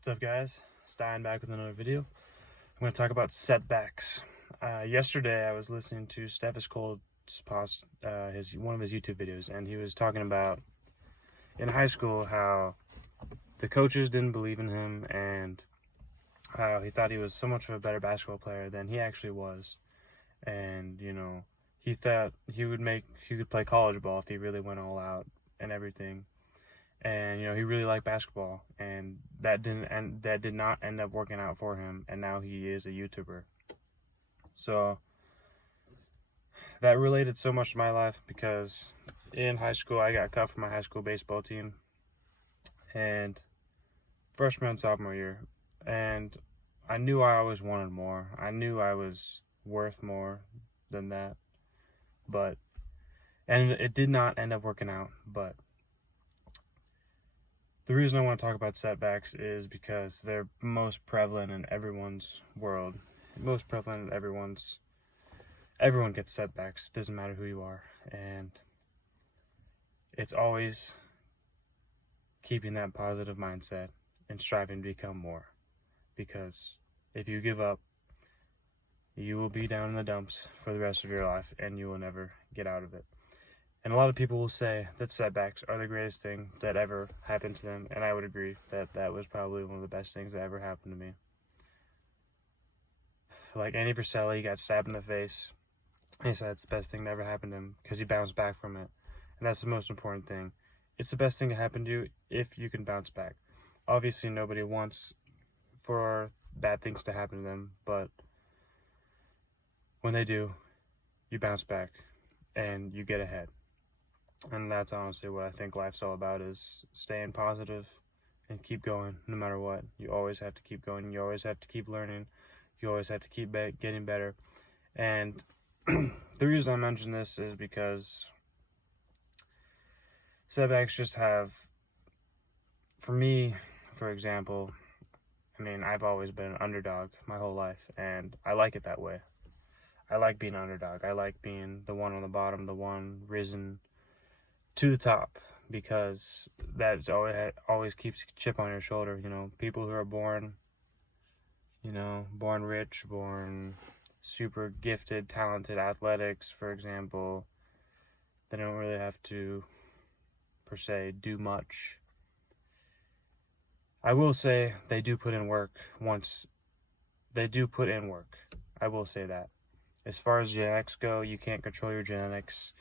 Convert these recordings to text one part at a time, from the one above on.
What's up, guys? Stein back with another video. I'm going to talk about setbacks. Yesterday, I was listening to Steffes Cole's one of his YouTube videos, and he was talking about in high school how the coaches didn't believe in him and how he thought he was so much of a better basketball player than he actually was. And he thought he could play college ball if he really went all out and everything. And he really liked basketball, and that did not end up working out for him, and now he is a YouTuber. So that related so much to my life, because in high school I got cut from my high school baseball team, and freshman and sophomore year, and I knew I always wanted more. I knew I was worth more than that, and it did not end up working out. But the reason I want to talk about setbacks is because they're most prevalent in everyone's world. Most prevalent in everyone gets setbacks. Doesn't matter who you are. And it's always keeping that positive mindset and striving to become more. Because if you give up, you will be down in the dumps for the rest of your life and you will never get out of it. And a lot of people will say that setbacks are the greatest thing that ever happened to them, and I would agree that that was probably one of the best things that ever happened to me. Like Andy Verselli, he got stabbed in the face. He said it's the best thing that ever happened to him because he bounced back from it. And that's the most important thing. It's the best thing to happen to you if you can bounce back. Obviously, nobody wants for bad things to happen to them, but when they do, you bounce back and you get ahead. And that's honestly what I think life's all about, is staying positive and keep going no matter what. You always have to keep going. You always have to keep learning. You always have to keep getting better. And the reason I mention this is because setbacks just have, for me, for example, I've always been an underdog my whole life, and I like it that way. I like being an underdog. I like being the one on the bottom, the one risen to the top, because that always keeps a chip on your shoulder. People who are born rich, born super gifted, talented, athletics, for example, they don't really have to, per se, do much. I will say they do put in work I will say that. As far as genetics go, you can't control your genetics.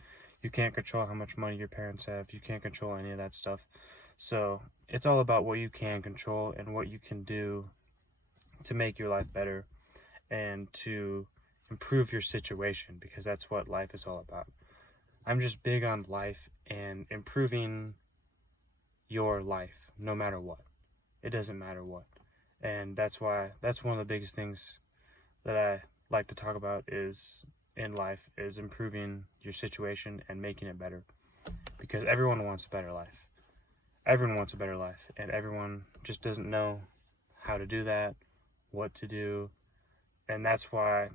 You can't control how much money your parents have. You can't control any of that stuff. So it's all about what you can control and what you can do to make your life better and to improve your situation, because that's what life is all about. I'm just big on life and improving your life no matter what. It doesn't matter what. And that's one of the biggest things that I like to talk about in life is improving your situation and making it better, because everyone wants a better life. Everyone wants a better life, and everyone just doesn't know how to do that, what to do. And that's why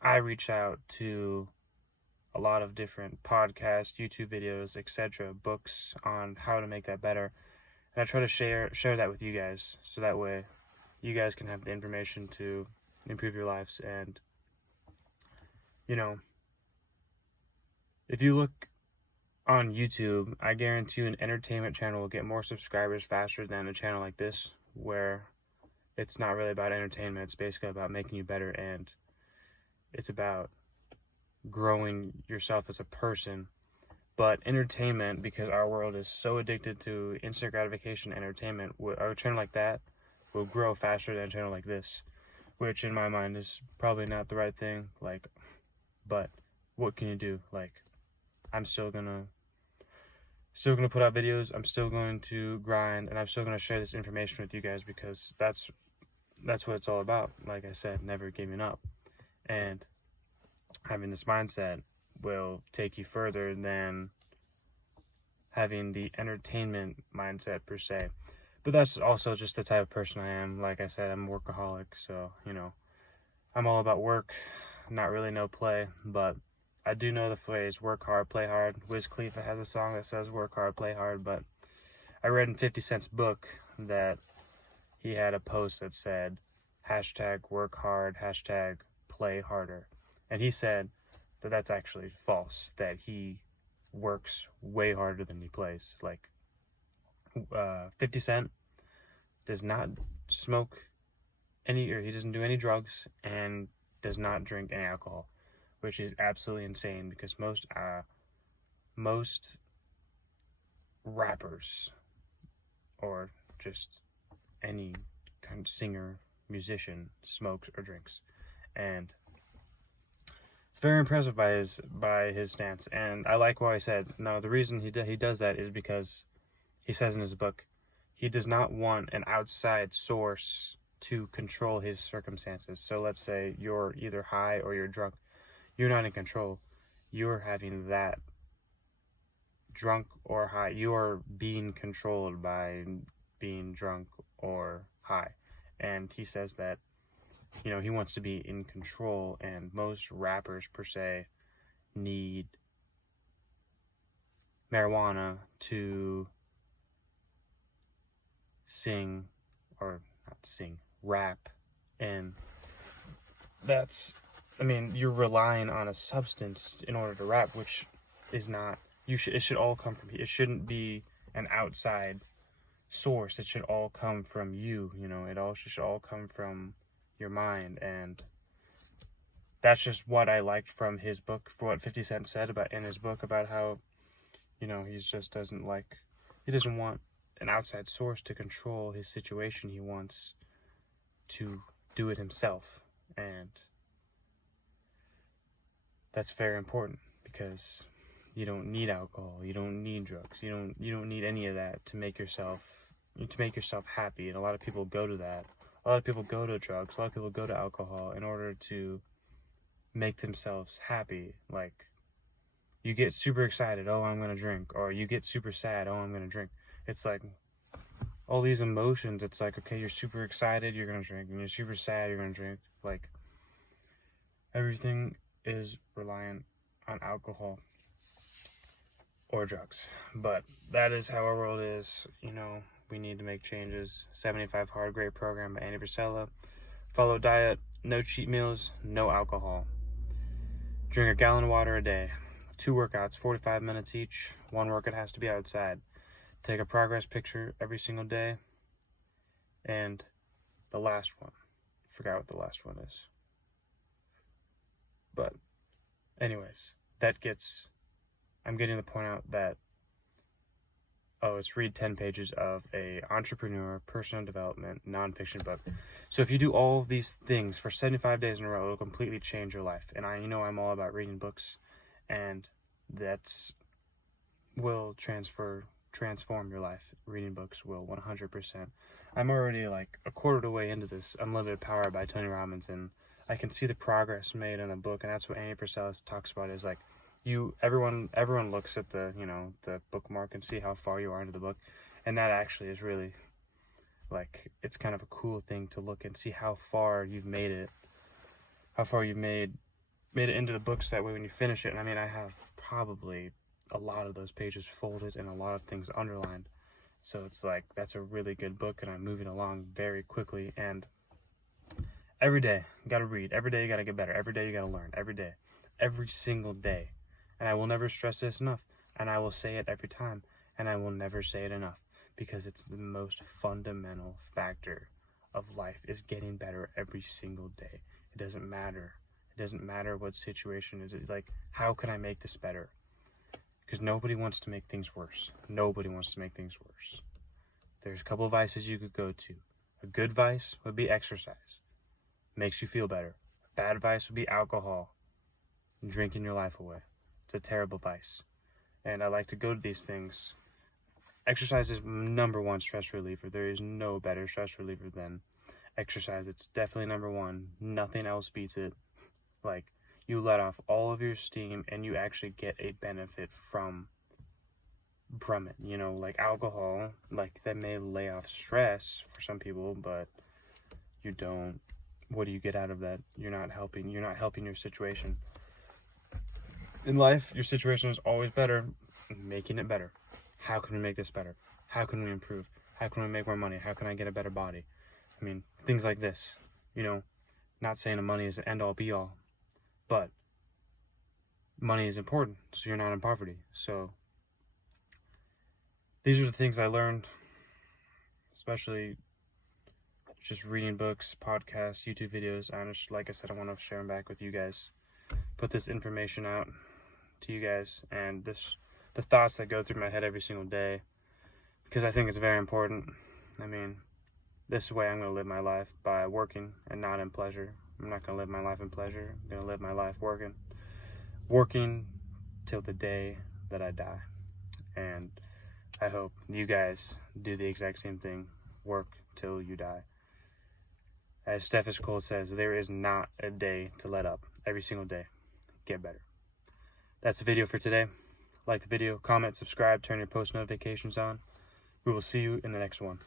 I reach out to a lot of different podcasts, YouTube videos, etc., books on how to make that better. And I try to share that with you guys, so that way you guys can have the information to improve your lives. And if you look on YouTube, I guarantee you an entertainment channel will get more subscribers faster than a channel like this, where it's not really about entertainment. It's basically about making you better, and it's about growing yourself as a person. But entertainment, because our world is so addicted to instant gratification entertainment, a channel like that will grow faster than a channel like this, which in my mind is probably not the right thing. But what can you do? I'm still gonna put out videos. I'm still going to grind, and I'm still gonna share this information with you guys, because that's what it's all about. Like I said, never giving up, and having this mindset will take you further than having the entertainment mindset per se. But that's also just the type of person I am. Like I said, I'm a workaholic, so I'm all about work, not really no play. But I do know the phrase work hard, play hard. Wiz Khalifa has a song that says work hard, play hard. But I read in 50 Cent's book that he had a post that said, hashtag work hard, hashtag play harder. And he said that that's actually false, that he works way harder than he plays. Like, 50 Cent does not smoke any, or he doesn't do any drugs, and does not drink any alcohol, which is absolutely insane, because most rappers, or just any kind of singer, musician, smokes or drinks. And it's very impressive by his stance. And I like what I said. No, the reason he does that is because he says in his book, he does not want an outside source to control his circumstances. So let's say you're either high or you're drunk. You're not in control. You're having that drunk or high. You are being controlled by being drunk or high. And he says that, you know, he wants to be in control, and most rappers per se need marijuana to sing, or not sing, rap. And that's, I mean, you're relying on a substance in order to rap, which is not, it should all come from, it shouldn't be an outside source. It should all come from you, you know, it all should all come from your mind. And that's just what I liked from his book, for what 50 Cent said about in his book, about how, you know, he just doesn't want an outside source to control his situation. He wants to do it himself. And that's very important, because you don't need alcohol, you don't need drugs, you don't need any of that to make yourself happy. And a lot of people go to that. A lot of people go to drugs, a lot of people go to alcohol in order to make themselves happy. Like, you get super excited, oh, I'm gonna drink, or you get super sad, oh, I'm gonna drink. It's like all these emotions. It's like, okay, you're super excited, you're gonna drink, and you're super sad, you're gonna drink. Like, everything is reliant on alcohol or drugs. But that is how our world is. You know, we need to make changes. 75 Hard, great program by Andy Frisella. Follow diet, no cheat meals, no alcohol. Drink a gallon of water a day. 2 workouts, 45 minutes each. 1 workout has to be outside. Take a progress picture every single day. And the last one, forgot what the last one is. But anyways, I'm getting to point out that, it's read 10 pages of a entrepreneur, personal development, nonfiction book. So if you do all of these things for 75 days in a row, it'll completely change your life. And I'm all about reading books, and will transform your life. Reading books will 100%. I'm already like a quarter of the way into this Unlimited Power by Tony Robbins, and I can see the progress made in the book. And that's what Andy Frisella talks about, is like, everyone looks at the bookmark and see how far you are into the book, and that actually is really, like, it's kind of a cool thing to look and see how far you've made it, made it into the books. That way when you finish it, and I mean, I have probably a lot of those pages folded and a lot of things underlined, so it's like, that's a really good book, and I'm moving along very quickly. And every day you gotta read, every day you gotta get better, every day you gotta learn, every day, every single day. And I will never stress this enough, and I will say it every time, and I will never say it enough, because it's the most fundamental factor of life, is getting better every single day. It doesn't matter what situation it is. Like, how can I make this better? Because nobody wants to make things worse. There's a couple of vices you could go to. A good vice would be exercise. Makes you feel better. A bad vice would be alcohol. Drinking your life away. It's a terrible vice. And I like to go to these things. Exercise is number 1 stress reliever. There is no better stress reliever than exercise. It's definitely number 1. Nothing else beats it. Like, you let off all of your steam, and you actually get a benefit from it. You know, like alcohol, like, that may lay off stress for some people, but you don't. What do you get out of that? You're not helping your situation. In life, your situation is always better, making it better. How can we make this better? How can we improve? How can we make more money? How can I get a better body? I mean, things like this, you know, not saying that money is the end all be all, but money is important, so you're not in poverty. So these are the things I learned, especially just reading books, podcasts, YouTube videos. Like I said, I want to share them back with you guys, put this information out to you guys, and the thoughts that go through my head every single day, because I think it's very important. I mean, this is the way I'm going to live my life, by working and not in pleasure. I'm not going to live my life in pleasure. I'm going to live my life working till the day that I die. And I hope you guys do the exact same thing. Work till you die. As Steph Cole says, there is not a day to let up. Every single day, get better. That's the video for today. Like the video, comment, subscribe, turn your post notifications on. We will see you in the next one.